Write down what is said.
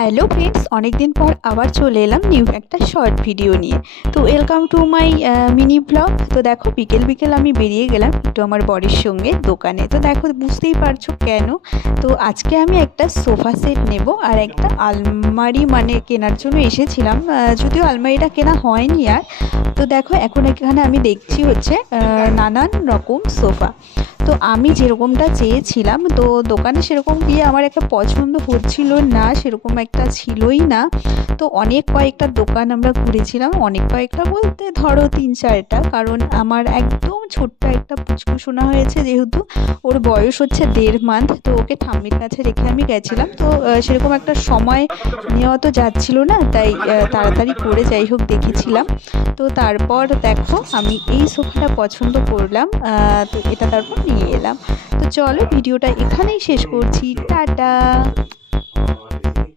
Hello friends, অনেক দিন পর আবার চলে এলাম নিউ একটা শর্ট ভিডিও নিয়ে। তো welcome to my mini blog. তো দেখো বিকেল বিকেল আমি বেরিয়ে গেলাম একটু আমার বরের সঙ্গে দোকানে। তো দেখো বুঝতেই পারছো কেন। তো আজকে আমি একটা সোফা সেট নেব আর একটা আলমারি কেনার জন্য এসেছিলাম, যদিও আলমারিটা কেনা হয়নি আর। তো দেখো এখন এখানে আমি দেখছি হচ্ছে নানান রকম সোফা। তো আমি যেরকমটা চেয়েছিলাম তো দোকানে সেরকম গিয়ে আমার একটা পছন্দ হচ্ছিল না, সেরকম একটা ছিলই না। তো অনেক কয়েকটা দোকান আমরা ঘুরেছিলাম, অনেক কয়েকটা বলতে ধরো 3-4টা, কারণ আমার একদম ছোট্ট একটা পুচকু শোনা হয়েছে, যেহেতু ওর বয়স হচ্ছে 1.5 মান্থ। তো ওকে ঠাম্মির কাছে রেখে আমি গেছিলাম। তো সেরকম একটা সময় নেওয়া তো যাচ্ছিল না, তাই তাড়াতাড়ি করে যাই হোক দেখেছিলাম। তো তারপর দেখো আমি এই সোফাটা পছন্দ করলাম, তো এটা তারপর নিয়ে এলাম। তো চলো ভিডিওটা এখানেই শেষ করছি, টাটা।